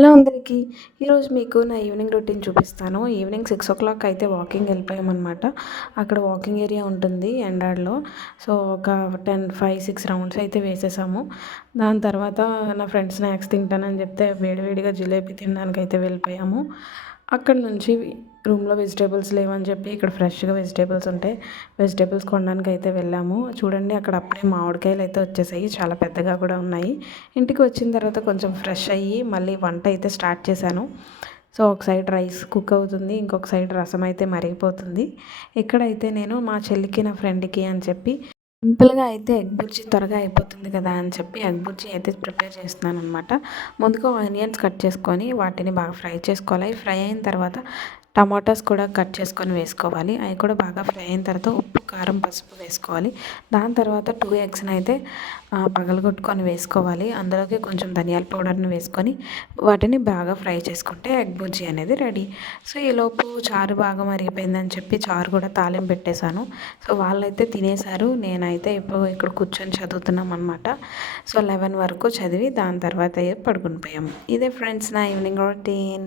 Hello అందరికీ. ఈరోజు మీకు నా ఈవినింగ్ రొటీన్ చూపిస్తాను. ఈవినింగ్ 6:00 అయితే వాకింగ్ వెళ్ళిపోయామనమాట. అక్కడ వాకింగ్ ఏరియా ఉంటుంది ఎండాడలో. సో, ఒక 6 రౌండ్స్ అయితే వేసేసాము. దాని తర్వాత నా ఫ్రెండ్ స్నాక్స్ తింటానని చెప్తే వేడివేడిగా జిలేబీ తినడానికైతే వెళ్ళిపోయాము. అక్కడి నుంచి రూమ్‌లో వెజిటబుల్స్ లేవని చెప్పి ఇక్కడ ఫ్రెష్‌గా వెజిటబుల్స్ ఉంటాయి. వెజిటబుల్స్ కొనడానికైతే వెళ్ళాము. చూడండి అక్కడ అప్పుడే మామిడికాయలైతే వచ్చేసాయి. చాలా పెద్దగా కూడా ఉన్నాయి. ఇంటికి వచ్చిన తర్వాత కొంచెం ఫ్రెష్ అయ్యి మళ్ళీ వంట అయితే స్టార్ట్ చేశాను. సో, ఒక సైడ్ రైస్ కుక్ అవుతుంది. ఇంకొక సైడ్ రసం అయితే మరిగిపోతుంది. ఇక్కడైతే నేను మా చెల్లికి, నా ఫ్రెండ్‌కి అని చెప్పి సింపుల్‌గా అయితే ఎగ్ బుర్జీ త్వరగా అయిపోతుంది కదా అని చెప్పి ఎగ్ బుర్జీ అయితే ప్రిపేర్ చేస్తున్నాననమాట. ముందుగా ఆనియన్స్ కట్ చేసుకొని వాటిని బాగా ఫ్రై చేసుకోవాలి. ఫ్రై అయిన తర్వాత టమాటాస్ కూడా కట్ చేసుకొని వేసుకోవాలి. అవి కూడా బాగా ఫ్రై అయిన తర్వాత ఉప్పు, కారం, పసుపు వేసుకోవాలి. దాని తర్వాత 2 ఎగ్స్‌ని అయితే పగలగొట్టుకొని వేసుకోవాలి. అందులోకి కొంచెం ధనియాల పౌడర్‌ని వేసుకొని వాటిని బాగా ఫ్రై చేసుకుంటే ఎగ్ బుర్జీ అనేది రెడీ. సో, ఈలోపు చారు బాగా మరిగిపోయిందని చెప్పి చారు కూడా తాలింపు పెట్టేశాను. సో, వాళ్ళైతే తినేశారు. నేనైతే ఇప్పుడు ఇక్కడ కూర్చొని చదువుతున్నామనమాట. సో, 11 వరకు చదివి దాని తర్వాత పడుకుని పోయాము. ఇదే ఫ్రెండ్స్ నా ఈవినింగ్ రొటీన్.